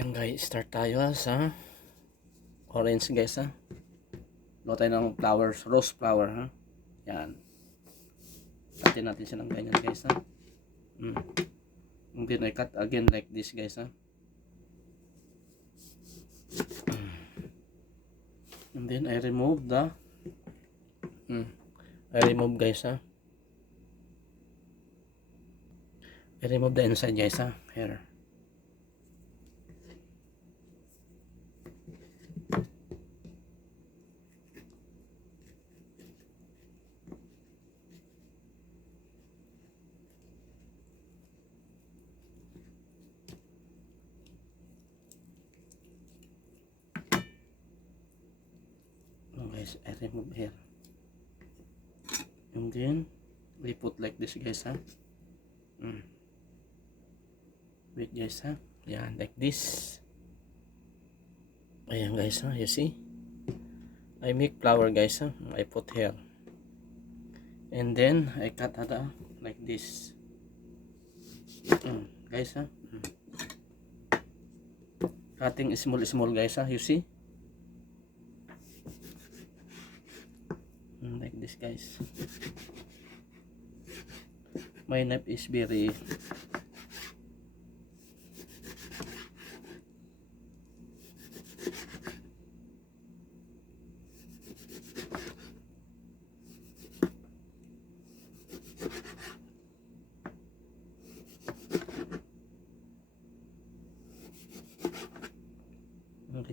Ayan guys, start tayo sa orange guys ha. Gawa tayo ng flowers, rose flower ha. Yan. Katin natin siya ng ganyan guys ha. And then I cut again like this guys ha. And then I remove the guys ha. I remove the inside guys ha. Here. Guys, I remove here. And then we put like this guys ha. Wait guys ha. Yan, like this. Ayan guys ha, you see. I make flower guys ha. I put here. And then I cut like this. Guys ha. Cutting small guys ha, you see. Like this guys. My knife is very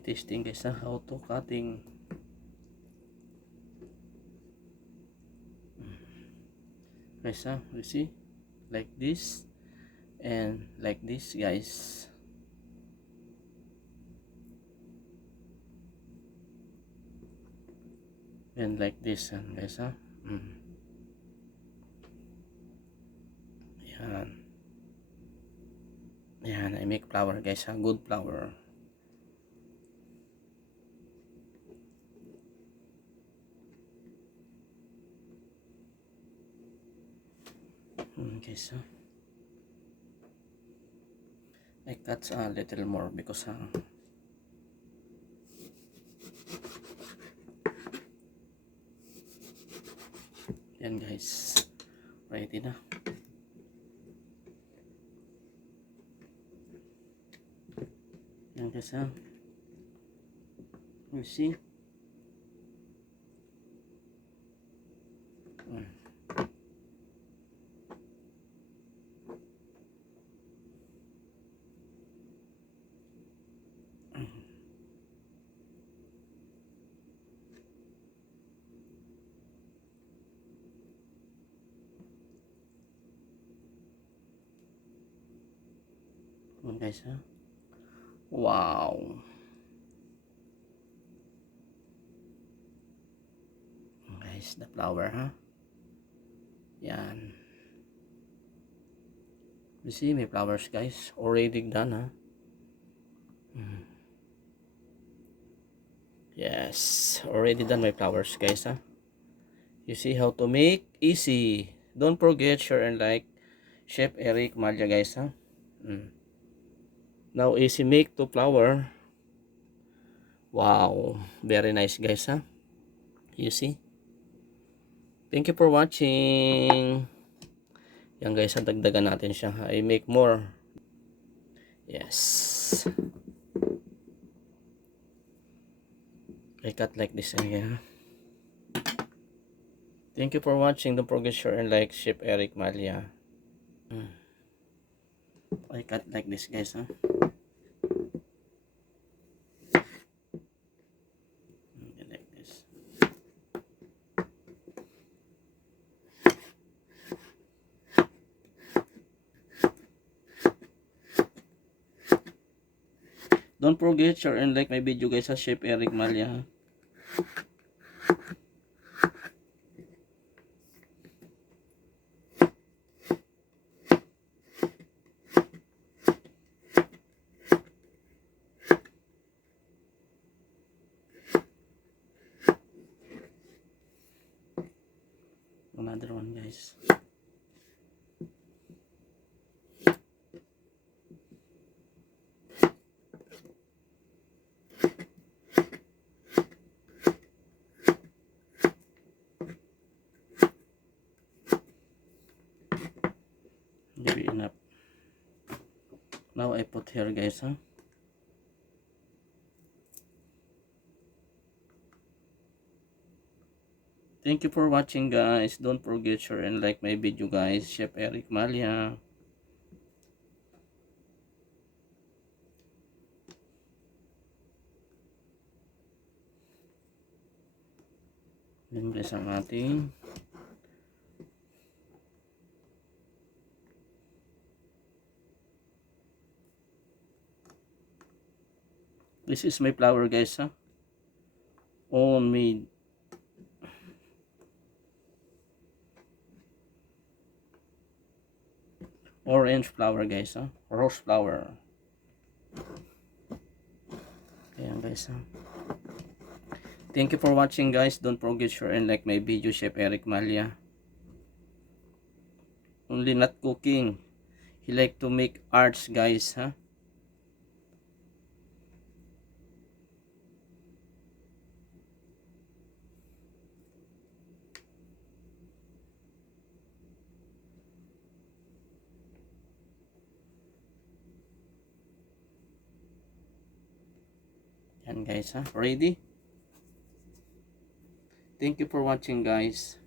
testing guys ha, how to cutting. Guys ha, you see, like this and like this guys. And like this guys ha. Yan. Yan, I make flower guys ha, good flower. Okay, so I cut a little more because yan guys, ready na. Yan guys you see. Guys ha, wow, guys, the flower ha. Yan, you see, may flowers guys, already done ha. Yes, already done my flowers guys ha. You see how to make easy. Don't forget, share and like Chef Eric Malya guys ha. Now easy make to flower. Wow, very nice guys ha. You see. Thank you for watching. Yan guys, dagdagan natin siya. I make more. Yes. I cut like this again. Thank you for watching. Don't forget share and like Chef Eric Malya. I cut like this guys ha. Like this. Don't forget share and like my video guys sa Chef Eric Malya ha. Another one guys. be enough. Now I put here guys, huh? Thank you for watching guys. Don't forget share and like my video guys. Chef Eric Malia. Yan guys ang ating this is my flour guys, huh? Own made. Orange flour guys, huh? Rose flour. Ayan guys, huh? Thank you for watching guys. Don't forget share and like my video. Chef Eric Malia. Only not cooking. He like to make arts guys, huh? Yan guys, huh? Ready? Thank you for watching guys.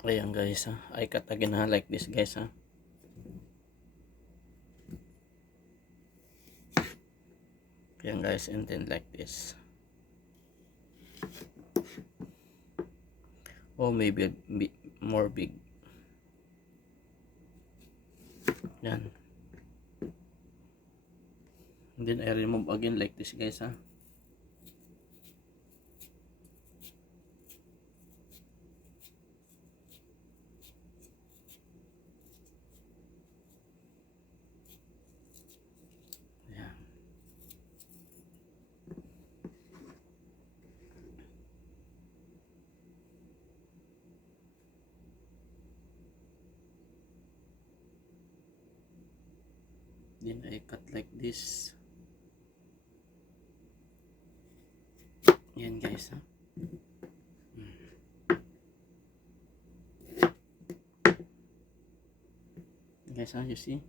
Ayan guys, huh? I cut again, huh? Like this guys, huh? Ayan guys, and then like this. Or maybe more big. Yan. And then I remove again like this guys, huh? Yan. Then I cut like this. Yan guys, huh? Guys, huh? You see?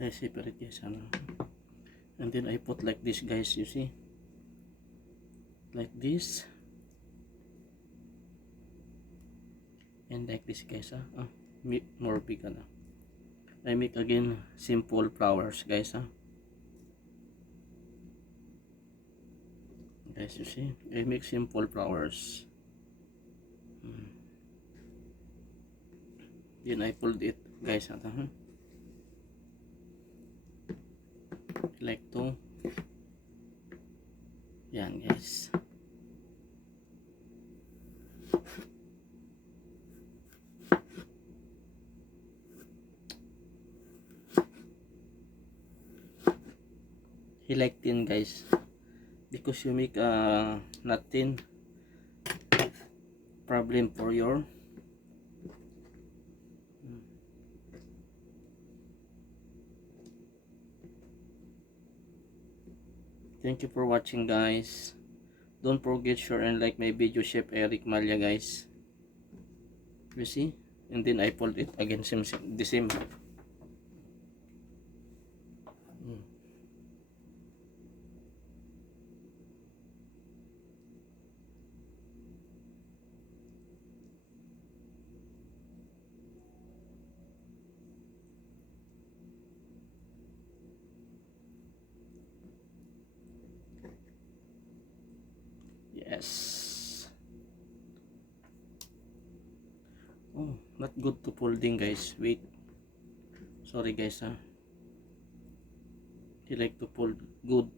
I separate guys, ano? And then I put like this guys, you see? Like this. And like this guys, huh? Make more big, ano? I make again simple flowers guys, huh? Guys, you see? I make simple flowers. Then I pulled it guys, huh? Like to. Yan guys. He like thin guys, because you make not thin, problem for your thank you for watching guys. Don't forget share and like my video. Chef Eric Malia guys, you see? And then I pulled it again, the same. Yes. Oh, not good to folding guys. Wait. Sorry guys, huh? He like to fold good.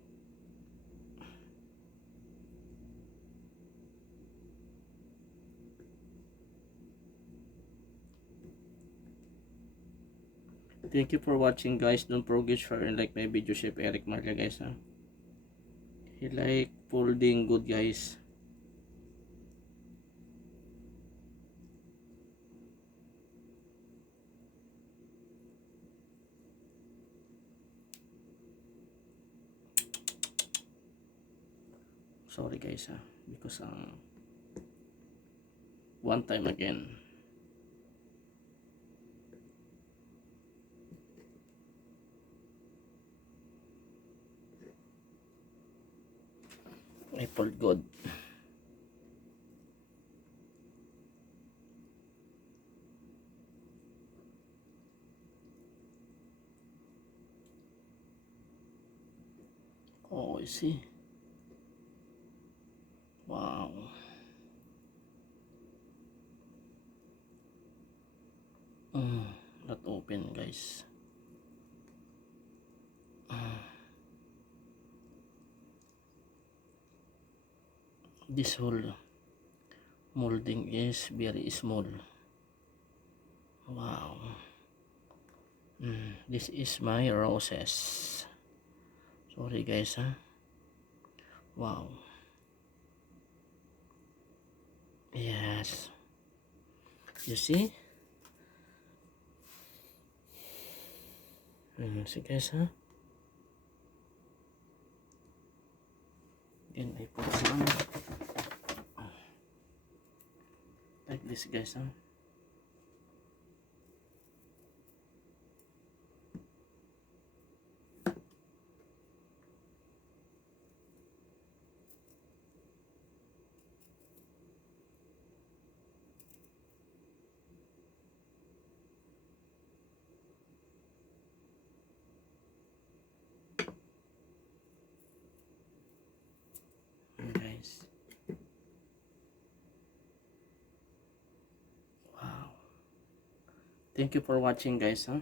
Thank you for watching, guys. Don't forget to share and like my video, Chef Eric Marlia, guys, ha. He like folding good, guys. Sorry, guys, ha, because one time again. I fold good. Oh, I see. Wow. Not open, guys. This whole molding is very small. Wow. This is my roses. Sorry, guys, ha. Wow. Yes. You see? See, guys, ha. Then I put some like this, guys, ha. Guys. Wow. Thank you for watching, guys, ha.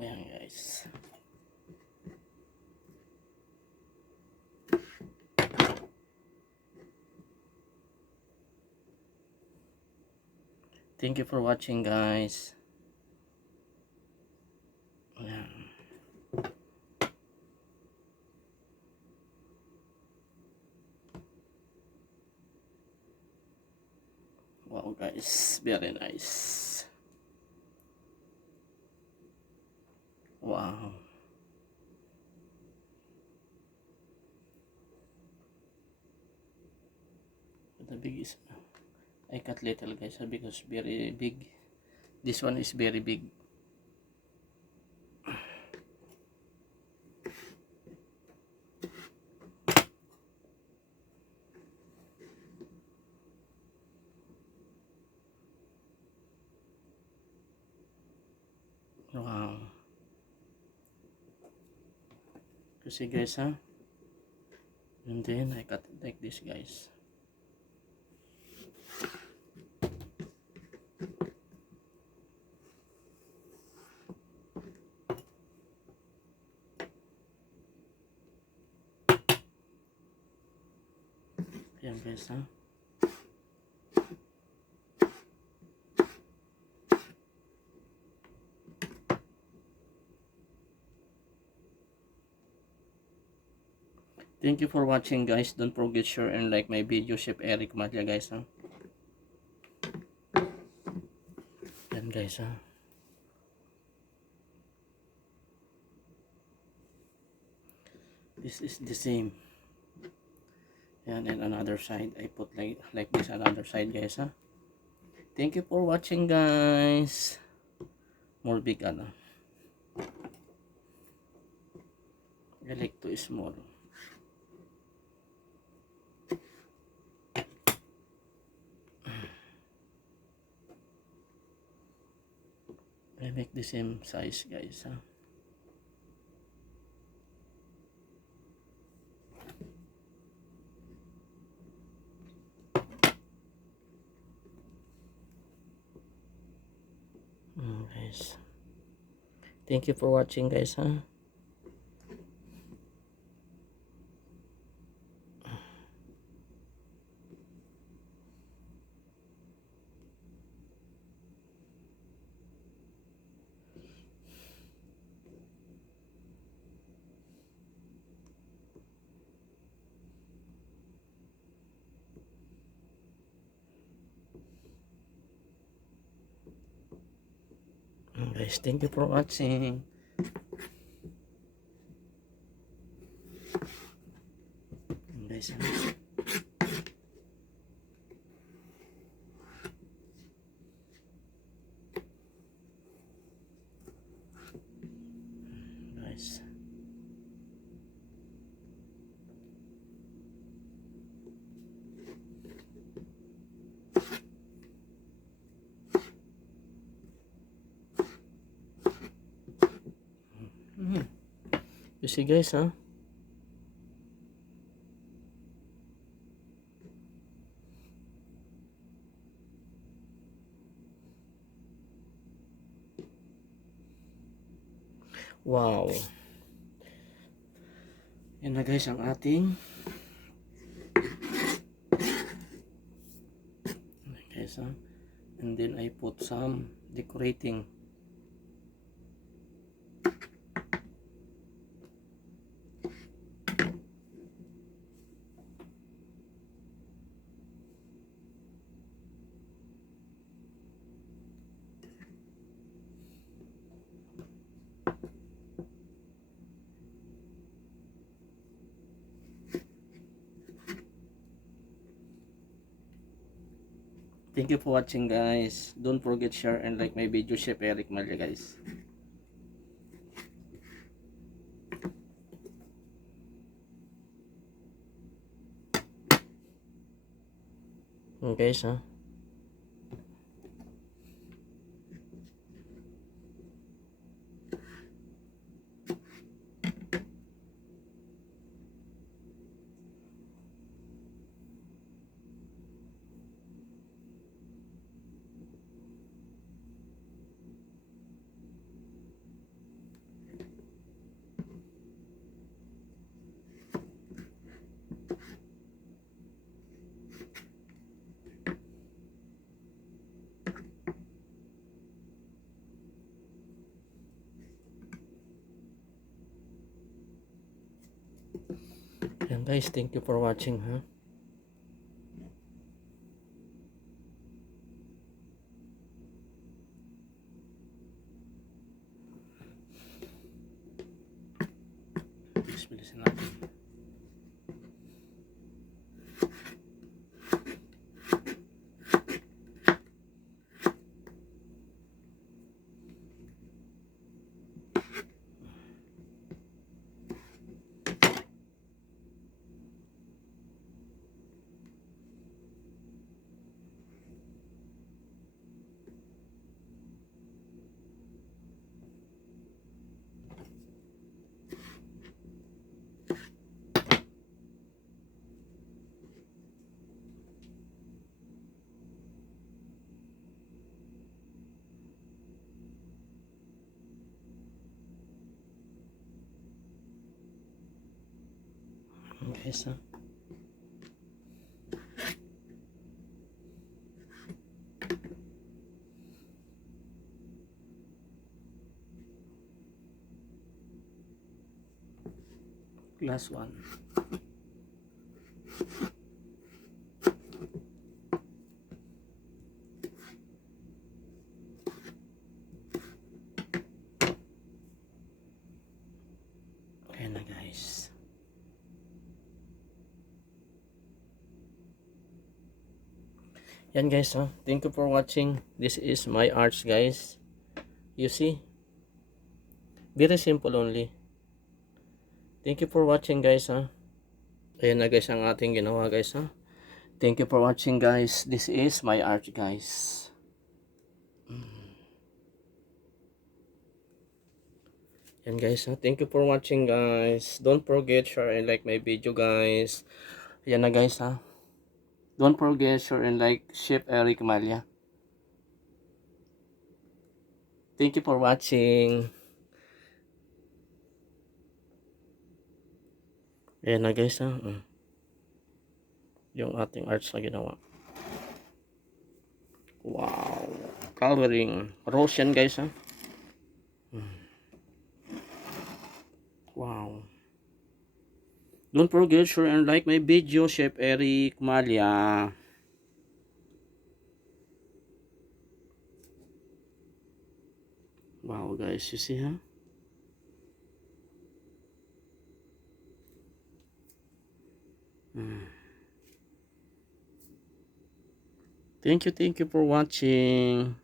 Ayan, guys. Thank you for watching, guys. Ayan. Wow, guys. Very nice. Wow. The big is I cut little, guys, because very big. This one is very big. Wow. Kasi, guys, ha. And then I cut it like this, guys. Ayan, guys, ha. Thank you for watching, guys. Don't forget share and like my video, Chef Eric Marlia, guys, ha. Ayan, guys, ha. This is the same. Ayan, and another side I put like this another side, guys, ha. Thank you for watching, guys. More big, ano. I like to small. I make the same size, guys, ha. Guys, thank you for watching guys ha. Guys, thank you for watching. Guys, guys. You see guys ha. Wow. Yan na guys ang ating guys ha. And then I put some decorating. Thank you for watching guys. Don't forget share and like my video. Chef Eric Malya guys. Okay guys ha. Yan guys, thank you for watching ha. Bilisan natin. Guys ha. Last one. Ayan na guys. Yan guys ha. Thank you for watching. This is my arts guys. You see? Very simple only. Thank you for watching guys ha. Ayan na guys ang ating ginawa guys ha. Thank you for watching guys. This is my art guys. Yan guys ha. Thank you for watching guys. Don't forget share and like my video guys. Yan na guys ha. Don't forget share and like Chef Eric Malya. Thank you for watching. Ayan na guys ha. Yung ating arts na ginawa. Wow. Coloring. Rose yan guys ha. Wow. Don't forget share and like my video, Chef Eric Malia. Wow guys, you see ha? Thank you for watching.